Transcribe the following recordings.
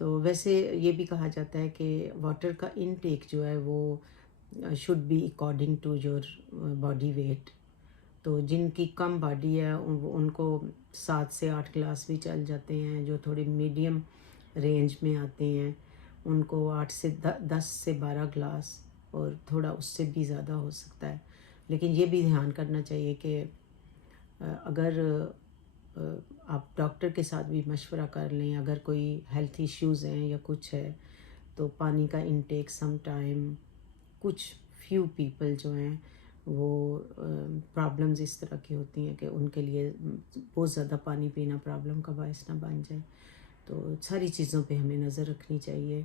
تو ویسے یہ بھی کہا جاتا ہے کہ واٹر کا انٹیک جو ہے وہ should be according to your body weight. تو جن کی کم باڈی ہے ان کو 7 سے 8 گلاس بھی چل جاتے ہیں. جو تھوڑے میڈیم رینج میں آتے ہیں ان کو 8 سے 10 سے 12 گلاس، اور تھوڑا اس سے بھی زیادہ ہو سکتا ہے. لیکن یہ بھی دھیان کرنا چاہیے کہ اگر آپ ڈاکٹر کے ساتھ بھی مشورہ کر لیں، اگر کوئی ہیلتھ ایشوز ہیں یا کچھ ہے تو پانی کا انٹیک سم ٹائم، کچھ فیو پیپل جو ہیں وہ پرابلمز اس طرح کی ہوتی ہیں کہ ان کے لیے بہت زیادہ پانی پینا پرابلم کا باعث نہ بن جائے. تو ساری چیزوں پہ ہمیں نظر رکھنی چاہیے.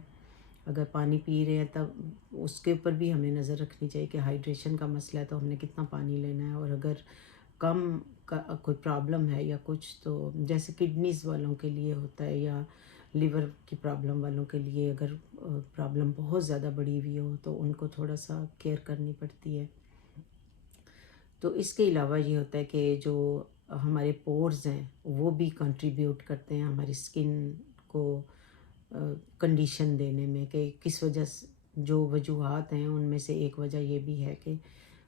اگر پانی پی رہے ہیں تب اس کے اوپر بھی ہمیں نظر رکھنی چاہیے کہ ہائیڈریشن کا مسئلہ ہے تو ہم نے کتنا پانی لینا ہے. اور اگر کم کا کوئی پرابلم ہے یا کچھ، تو جیسے کڈنیز والوں کے لیے ہوتا ہے یا لیور کی پرابلم والوں کے لیے، اگر پرابلم بہت زیادہ بڑی ہوئی ہو تو ان کو تھوڑا سا کیئر کرنی پڑتی ہے. تو اس کے علاوہ یہ ہوتا ہے کہ جو ہمارے پورز ہیں وہ بھی کنٹریبیوٹ کرتے ہیں ہماری اسکن کو کنڈیشن دینے میں، کہ کس وجہ سے جو وجوہات ہیں ان میں سے ایک وجہ یہ بھی ہے کہ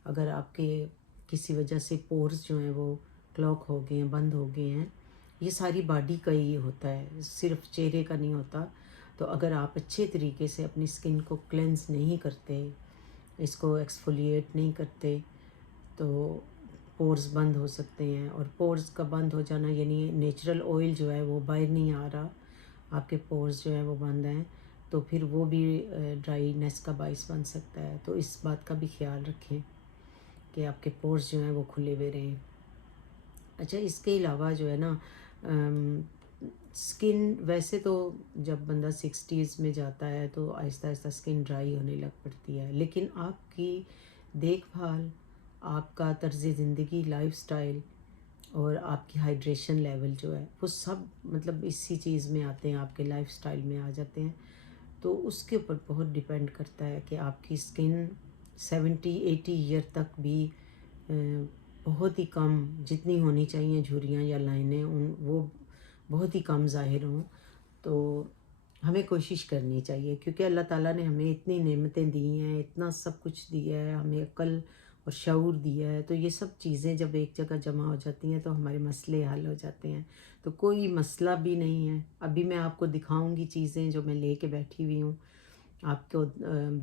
اگر آپ کے کسی وجہ سے پورز جو ہیں وہ کلاک ہو گئے ہیں، بند ہو گئے ہیں. یہ ساری باڈی کا ہی ہوتا ہے، صرف چہرے کا نہیں ہوتا. تو اگر آپ اچھے طریقے سے اپنی اسکن کو کلینز نہیں کرتے، اس کو ایکسفولیٹ نہیں کرتے، تو پورز بند ہو سکتے ہیں. اور پورز کا بند ہو جانا یعنی نیچرل آئل جو ہے وہ باہر نہیں آ رہا، آپ کے پورز جو ہیں وہ بند ہیں، تو پھر وہ بھی ڈرائینیس کا باعث بن سکتا ہے. تو اس بات کا بھی خیال رکھیں کہ آپ کے پورز جو ہیں وہ کھلے ہوئے رہیں. اچھا، اس کے علاوہ جو ہے نا اسکن، ویسے تو جب بندہ 60s میں جاتا ہے تو آہستہ آہستہ اسکن ڈرائی ہونے لگ پڑتی ہے. لیکن آپ کی دیکھ بھال، آپ کا طرز زندگی، لائف سٹائل اور آپ کی ہائیڈریشن لیول جو ہے وہ سب مطلب اسی چیز میں آتے ہیں، آپ کے لائف سٹائل میں آ جاتے ہیں. تو اس کے اوپر بہت ڈیپینڈ کرتا ہے کہ آپ کی اسکن 70-80 ایئر تک بھی بہت ہی کم، جتنی ہونی چاہیے جھریاں یا لائنیں وہ بہت ہی کم ظاہر ہوں. تو ہمیں کوشش کرنی چاہیے، کیونکہ اللہ تعالیٰ نے ہمیں اتنی نعمتیں دی ہیں، اتنا سب کچھ دیا ہے، ہمیں عقل اور شعور دیا ہے. تو یہ سب چیزیں جب ایک جگہ جمع ہو جاتی ہیں تو ہمارے مسئلے حل ہو جاتے ہیں. تو کوئی مسئلہ بھی نہیں ہے. ابھی میں آپ کو دکھاؤں گی چیزیں جو میں لے کے بیٹھی ہوئی ہوں آپ کو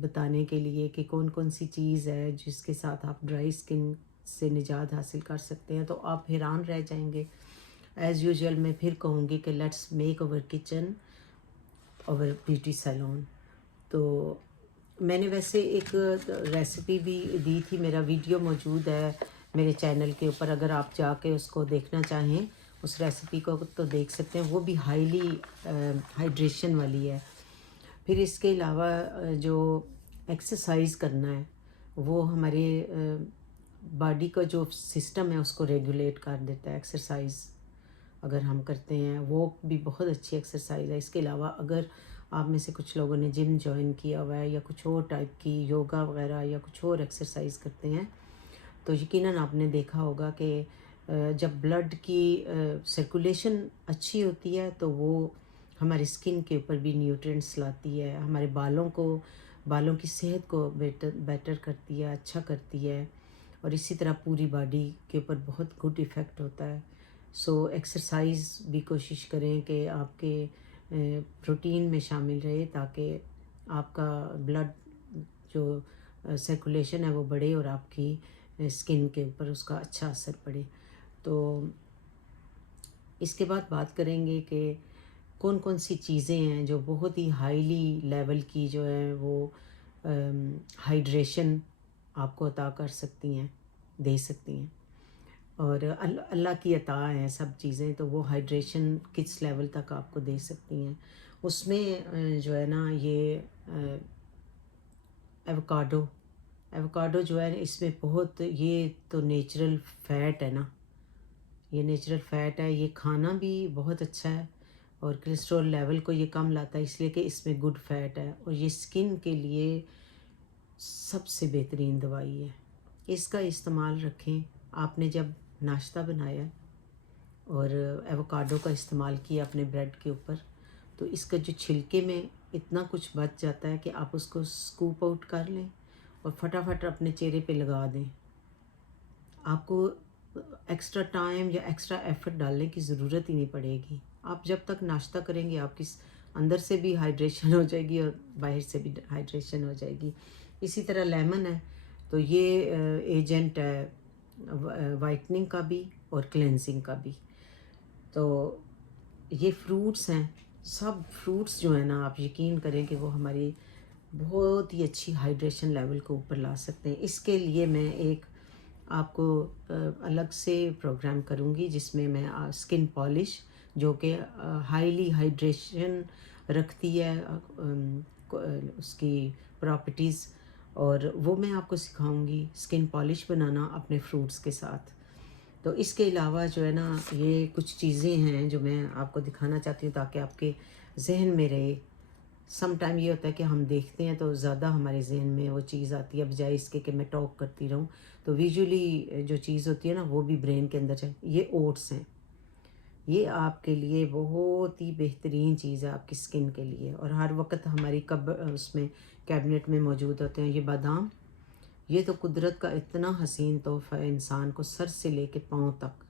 بتانے کے لیے کہ کون کون سی چیز ہے جس کے ساتھ آپ ڈرائی اسکن سے نجات حاصل کر سکتے ہیں. تو آپ حیران رہ جائیں گے. ایز یوزول میں پھر کہوں گی کہ let's make over kitchen over beauty salon. تو میں نے ویسے ایک ریسیپی بھی دی تھی، میرا ویڈیو موجود ہے میرے چینل کے اوپر، اگر آپ جا کے اس کو دیکھنا چاہیں اس ریسیپی کو تو دیکھ سکتے ہیں. وہ بھی ہائیلی ہائیڈریشن والی ہے. پھر اس کے علاوہ جو ایکسرسائز کرنا ہے وہ ہمارے باڈی کا جو سسٹم ہے اس کو ریگولیٹ کر دیتا ہے. ایکسرسائز اگر ہم کرتے ہیں وہ بھی بہت اچھی ایکسرسائز ہے. اس کے علاوہ اگر آپ میں سے کچھ لوگوں نے جم جوائن کیا ہوا ہے یا کچھ اور ٹائپ کی یوگا وغیرہ یا کچھ اور ایکسرسائز کرتے ہیں تو یقیناً آپ نے دیکھا ہوگا کہ جب بلڈ کی سرکولیشن اچھی ہوتی ہے تو وہ ہماری اسکن کے اوپر بھی نیوٹرینٹس لاتی ہے، ہمارے بالوں کی صحت کو بیٹر کرتی ہے، اچھا کرتی ہے، اور اسی طرح پوری باڈی کے اوپر بہت گڈ ایفیکٹ ہوتا ہے. سو ایکسرسائز بھی کوشش کریں کہ آپ کے روٹین میں شامل رہے تاکہ آپ کا بلڈ جو سرکولیشن ہے وہ بڑھے اور آپ کی اسکن کے اوپر اس کا اچھا اثر پڑے. تو اس کے بعد بات کریں گے کہ کون کون سی چیزیں ہیں جو بہت ہی ہائیلی لیول کی جو ہے وہ ہائیڈریشن آپ کو عطا کر سکتی ہیں، دے سکتی ہیں. اور اللہ کی عطا ہیں سب چیزیں، تو وہ ہائیڈریشن کس لیول تک آپ کو دے سکتی ہیں. اس میں جو ہے نا یہ ایوکاڈو جو ہے اس میں بہت، یہ تو نیچرل فیٹ ہے نا، یہ نیچرل فیٹ ہے. یہ کھانا بھی بہت اچھا ہے اور کولیسٹرول لیول کو یہ کم لاتا ہے اس لیے کہ اس میں گڈ فیٹ ہے. اور یہ اسکن کے لیے سب سے بہترین دوائی ہے. اس کا استعمال رکھیں. آپ نے جب ناشتہ بنایا اور ایوکاڈو کا استعمال کیا اپنے بریڈ کے اوپر تو اس کا جو چھلکے میں اتنا کچھ بچ جاتا ہے کہ آپ اس کو اسکوپ آؤٹ کر لیں اور فٹافٹ اپنے چہرے پہ لگا دیں. آپ کو ایکسٹرا ٹائم یا ایکسٹرا ایفرٹ ڈالنے کی ضرورت ہی نہیں پڑے گی. آپ جب تک ناشتہ کریں گے آپ کی اندر سے بھی ہائیڈریشن ہو جائے گی اور باہر سے بھی ہائیڈریشن ہو جائے گی. اسی طرح لیمن ہے تو یہ ایجنٹ ہے وائٹننگ کا بھی اور کلینزنگ کا بھی. تو یہ فروٹس ہیں، سب فروٹس جو ہیں نا آپ یقین کریں کہ وہ ہماری بہت ہی اچھی ہائیڈریشن لیول کو اوپر لا سکتے ہیں. اس کے لیے میں ایک آپ کو الگ سے پروگرام کروں گی جس میں میں اسکن پالش جو کہ ہائیلی ہائیڈریشن رکھتی ہے اس کی پراپرٹیز، اور وہ میں آپ کو سکھاؤں گی اسکن پالش بنانا اپنے فروٹس کے ساتھ. تو اس کے علاوہ جو ہے نا یہ کچھ چیزیں ہیں جو میں آپ کو دکھانا چاہتی ہوں تاکہ آپ کے ذہن میں رہے. سم ٹائم یہ ہوتا ہے کہ ہم دیکھتے ہیں تو زیادہ ہمارے ذہن میں وہ چیز آتی ہے بجائے اس کے کہ میں ٹاک کرتی رہوں. تو ویژولی جو چیز ہوتی ہے نا وہ بھی برین کے اندر جائے. یہ اوٹس ہیں، یہ آپ کے لیے بہت ہی بہترین چیز ہے آپ کی اسکن کے لیے، اور ہر وقت ہماری اس میں کیبنٹ میں موجود ہوتے ہیں. یہ بادام، یہ تو قدرت کا اتنا حسین تحفہ ہے انسان کو سر سے لے کے پاؤں تک.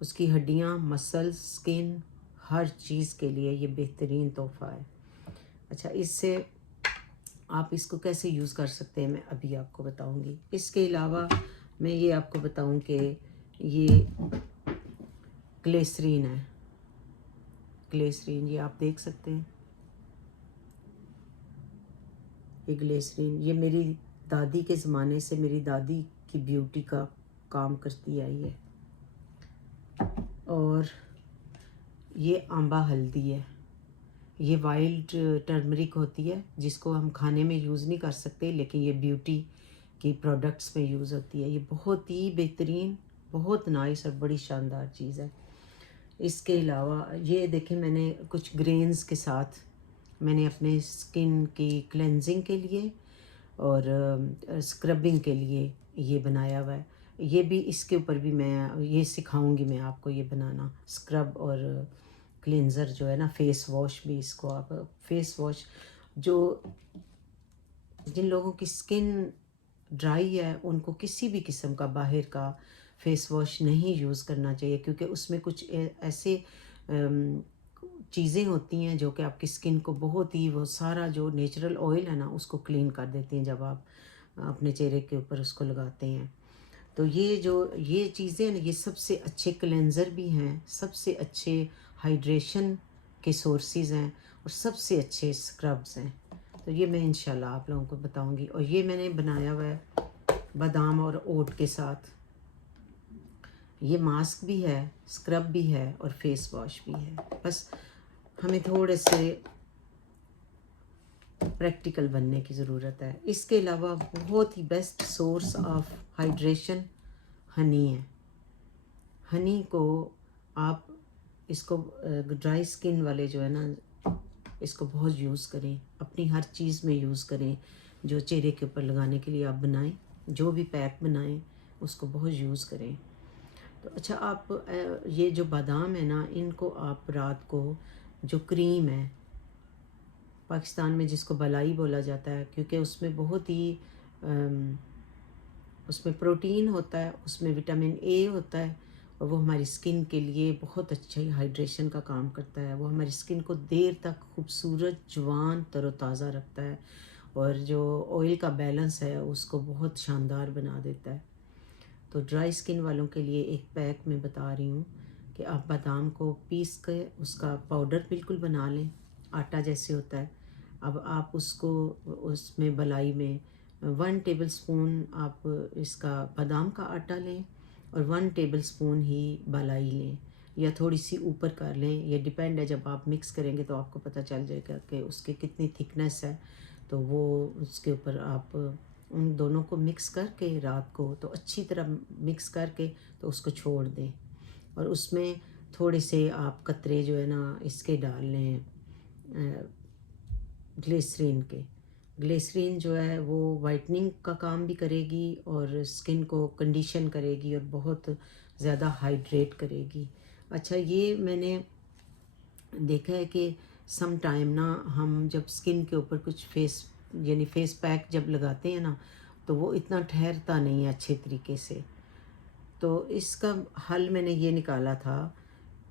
اس کی ہڈیاں، مسلز، اسکن، ہر چیز کے لیے یہ بہترین تحفہ ہے. اچھا، اس سے آپ اس کو کیسے یوز کر سکتے ہیں میں ابھی آپ کو بتاؤں گی. اس کے علاوہ میں یہ آپ کو بتاؤں کہ یہ گلیسرین ہے. گلیسرین یہ آپ دیکھ سکتے ہیں، یہ گلیسرین یہ میری دادی کے زمانے سے میری دادی کی بیوٹی کا کام کرتی آئی ہے. اور یہ آمبا ہلدی ہے، یہ وائلڈ ٹرمرک ہوتی ہے جس کو ہم کھانے میں یوز نہیں کر سکتے لیکن یہ بیوٹی کی پروڈکٹس میں یوز ہوتی ہے. یہ بہت ہی بہترین، بہت نائس اور بڑی شاندار چیز ہے. اس کے علاوہ یہ دیکھیں میں نے کچھ گرینز کے ساتھ میں نے اپنے اسکن کی کلینزنگ کے لیے اور اسکربنگ کے لیے یہ بنایا ہوا ہے. یہ بھی اس کے اوپر بھی میں یہ سکھاؤں گی میں آپ کو یہ بنانا، اسکرب اور کلینزر جو ہے نا، فیس واش بھی اس کو آپ فیس واش جو جن لوگوں کی اسکن ڈرائی ہے ان کو کسی بھی قسم کا باہر کا فیس واش نہیں یوز کرنا چاہیے کیونکہ اس میں کچھ ایسے چیزیں ہوتی ہیں جو کہ آپ کی اسکن کو بہت ہی وہ سارا جو نیچرل آئل ہے نا اس کو کلین کر دیتی ہیں جب آپ اپنے چہرے کے اوپر اس کو لگاتے ہیں. تو یہ چیزیں یہ سب سے اچھے کلینزر بھی ہیں، سب سے اچھے ہائیڈریشن کے سورسز ہیں اور سب سے اچھے اسکربز ہیں. تو یہ میں انشاءاللہ آپ لوگوں کو بتاؤں گی. اور یہ میں نے بنایا ہوا ہے بادام اور اوٹ کے ساتھ. یہ ماسک بھی ہے، اسکرب بھی ہے اور فیس واش بھی ہے. بس ہمیں تھوڑے سے پریکٹیکل بننے کی ضرورت ہے. اس کے علاوہ بہت ہی best source of hydration honey ہے. ہنی کو آپ اس کو ڈرائی اسکن والے جو ہے نا اس کو بہت یوز کریں، اپنی ہر چیز میں یوز کریں جو چہرے کے اوپر لگانے کے لیے آپ بنائیں، جو بھی پیک بنائیں اس کو بہت یوز کریں. تو اچھا، آپ یہ جو بادام ہے نا ان کو آپ رات کو جو کریم ہے پاکستان میں جس کو بلائی بولا جاتا ہے کیونکہ اس میں بہت ہی اس میں پروٹین ہوتا ہے، اس میں وٹامن اے ہوتا ہے اور وہ ہماری اسکن کے لیے بہت اچھا ہائیڈریشن کا کام کرتا ہے. وہ ہماری اسکن کو دیر تک خوبصورت، جوان، تر و تازہ رکھتا ہے اور جو آئل کا بیلنس ہے اس کو بہت شاندار بنا دیتا ہے. تو ڈرائی اسکن والوں کے لیے ایک پیک میں بتا رہی ہوں کہ آپ بادام کو پیس کے اس کا پاؤڈر بالکل بنا لیں، آٹا جیسے ہوتا ہے. اب آپ اس کو اس میں بلائی میں 1 ٹیبل سپون آپ اس کا بادام کا آٹا لیں اور 1 ٹیبل سپون ہی بالائی لیں یا تھوڑی سی اوپر کر لیں. یہ ڈیپینڈ ہے، جب آپ مکس کریں گے تو آپ کو پتہ چل جائے گا کہ اس کی کتنی تھکنیس ہے. تو وہ اس کے اوپر آپ ان دونوں کو مکس کر کے رات کو تو اچھی طرح مکس کر کے تو اس کو چھوڑ دیں اور اس میں تھوڑے سے آپ قطرے جو ہے نا اس کے ڈال لیں گلیسرین کے. گلیسرین جو ہے وہ وائٹننگ کا کام بھی کرے گی اور اسکن کو کنڈیشن کرے گی اور بہت زیادہ ہائیڈریٹ کرے گی. اچھا، یہ میں نے دیکھا ہے کہ سم ٹائم نا ہم جب اسکن کے اوپر کچھ فیس پیک جب لگاتے ہیں نا تو وہ اتنا ٹھہرتا نہیں ہے اچھے طریقے سے. تو اس کا حل میں نے یہ نکالا تھا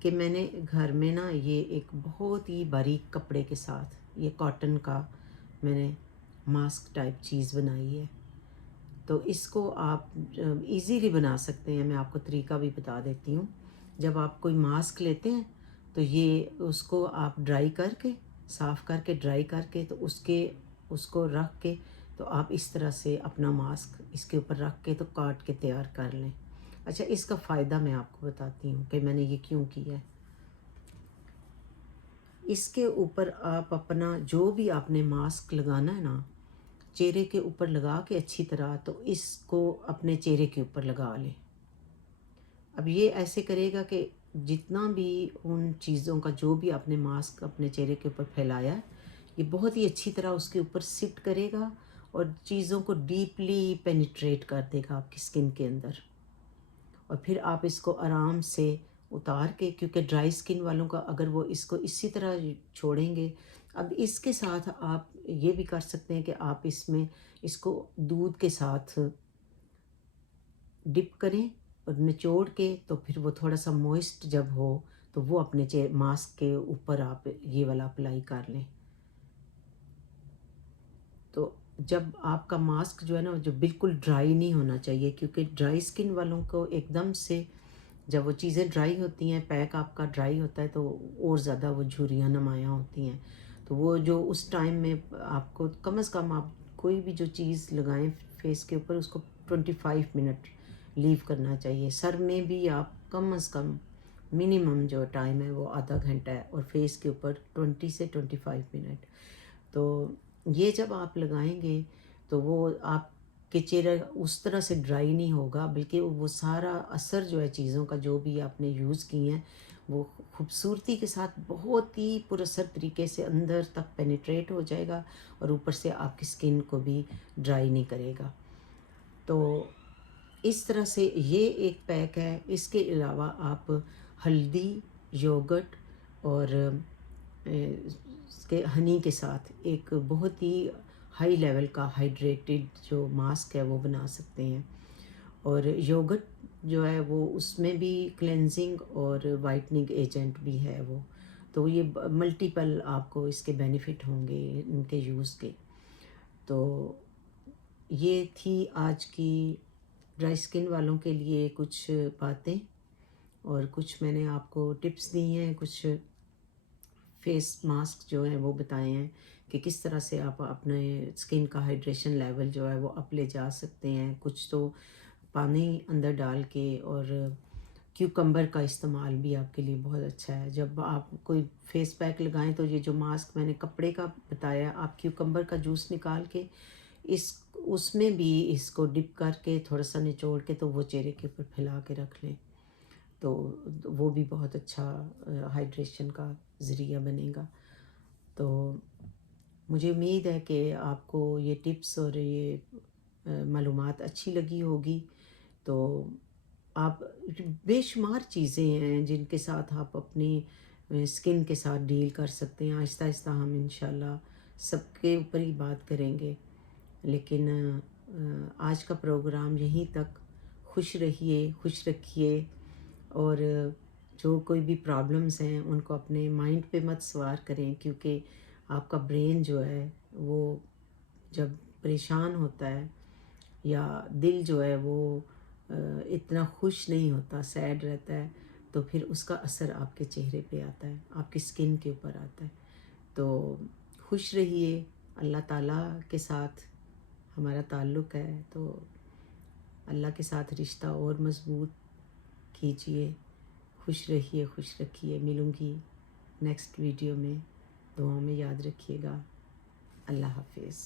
کہ میں نے گھر میں نا یہ ایک بہت ہی باریک کپڑے کے ساتھ یہ کاٹن کا میں نے ماسک ٹائپ چیز بنائی ہے. تو اس کو آپ ایزیلی بنا سکتے ہیں. میں آپ کو طریقہ بھی بتا دیتی ہوں. جب آپ کوئی ماسک لیتے ہیں تو یہ اس کو آپ ڈرائی کر کے صاف کر کے ڈرائی کر کے تو اس کو رکھ کے تو آپ اس طرح سے اپنا ماسک اس کے اوپر رکھ کے تو کاٹ کے تیار کر لیں. اچھا اس کا فائدہ میں آپ کو بتاتی ہوں کہ میں نے یہ کیوں کیا ہے. اس کے اوپر آپ اپنا جو بھی آپ نے ماسک لگانا ہے نا چہرے کے اوپر لگا کے اچھی طرح تو اس کو اپنے چہرے کے اوپر لگا لیں. اب یہ ایسے کرے گا کہ جتنا بھی ان چیزوں کا جو بھی آپ نے ماسک اپنے چہرے کے اوپر پھیلایا ہے یہ بہت ہی اچھی طرح اس کے اوپر سٹ کرے گا اور چیزوں کو ڈیپلی پینیٹریٹ کر دے گا آپ کی اسکن کے اندر. اور پھر آپ اس کو آرام سے اتار کے کیونکہ ڈرائی اسکن والوں کا اگر وہ اس کو اسی طرح چھوڑیں گے. اب اس کے ساتھ آپ یہ بھی کر سکتے ہیں کہ آپ اس کو دودھ کے ساتھ ڈپ کریں اور نچوڑ کے تو پھر وہ تھوڑا سا موئسٹ جب ہو تو وہ اپنے ماسک کے اوپر آپ یہ والا اپلائی کر لیں. تو جب آپ کا ماسک جو ہے نا جو بالکل ڈرائی نہیں ہونا چاہیے کیونکہ ڈرائی اسکن والوں کو ایک دم سے جب وہ چیزیں ڈرائی ہوتی ہیں پیک آپ کا ڈرائی ہوتا ہے تو اور زیادہ وہ جھریاں نمایاں ہوتی ہیں. تو وہ جو اس ٹائم میں آپ کو کم از کم آپ کوئی بھی جو چیز لگائیں فیس کے اوپر اس کو 25 منٹ لیو کرنا چاہیے. سر میں بھی آپ کم از کم منیمم جو ٹائم ہے وہ آدھا گھنٹہ ہے اور فیس کے اوپر 20 سے 25 منٹ. تو یہ جب آپ لگائیں گے تو وہ آپ کہ چہرہ اس طرح سے ڈرائی نہیں ہوگا بلکہ وہ سارا اثر جو ہے چیزوں کا جو بھی آپ نے یوز کی ہیں وہ خوبصورتی کے ساتھ بہت ہی پراثر طریقے سے اندر تک پینیٹریٹ ہو جائے گا اور اوپر سے آپ کی اسکن کو بھی ڈرائی نہیں کرے گا. تو اس طرح سے یہ ایک پیک ہے. اس کے علاوہ آپ ہلدی یوگرٹ اور اس کے ہنی کے ساتھ ایک بہت ہی ہائی لیول کا ہائیڈریٹڈ جو ماسک ہے وہ بنا سکتے ہیں. اور یوگرٹ جو ہے وہ اس میں بھی کلینزنگ اور وائٹننگ ایجنٹ بھی ہے وہ. تو یہ ملٹیپل آپ کو اس کے بینیفٹ ہوں گے ان کے یوز کے. تو یہ تھی آج کی ڈرائی اسکن والوں کے لیے کچھ باتیں اور کچھ میں نے آپ کو ٹپس دی ہیں. کچھ فیس ماسک جو ہیں وہ بتائے ہیں کہ کس طرح سے آپ اپنے اسکن کا ہائیڈریشن لیول جو ہے وہ اپ لے جا سکتے ہیں. کچھ تو پانی اندر ڈال کے اور کیوکمبر کا استعمال بھی آپ کے لیے بہت اچھا ہے. جب آپ کوئی فیس پیک لگائیں تو یہ جو ماسک میں نے کپڑے کا بتایا آپ کیوکمبر کا جوس نکال کے اس میں بھی اس کو ڈپ کر کے تھوڑا سا نچوڑ کے تو وہ چہرے کے اوپر پھیلا کے رکھ لیں تو وہ بھی بہت اچھا ہائیڈریشن کا ذریعہ بنے گا. تو مجھے امید ہے کہ آپ کو یہ ٹپس اور یہ معلومات اچھی لگی ہوگی. تو آپ بے شمار چیزیں ہیں جن کے ساتھ آپ اپنی اسکن کے ساتھ ڈیل کر سکتے ہیں. آہستہ آہستہ ہم انشاءاللہ سب کے اوپر ہی بات کریں گے. لیکن آج کا پروگرام یہیں تک. خوش رہیے خوش رکھیے اور جو کوئی بھی پرابلمز ہیں ان کو اپنے مائنڈ پہ مت سوار کریں کیونکہ آپ کا برین جو ہے وہ جب پریشان ہوتا ہے یا دل جو ہے وہ اتنا خوش نہیں ہوتا سیڈ رہتا ہے تو پھر اس کا اثر آپ کے چہرے پہ آتا ہے آپ کی اسکن کے اوپر آتا ہے. تو خوش رہیے. اللہ تعالیٰ کے ساتھ ہمارا تعلق ہے تو اللہ کے ساتھ رشتہ اور مضبوط کیجیے. خوش رہیے خوش رکھیے. ملوں گی نیکسٹ ویڈیو میں. دعاؤں میں یاد رکھیے گا. اللہ حافظ.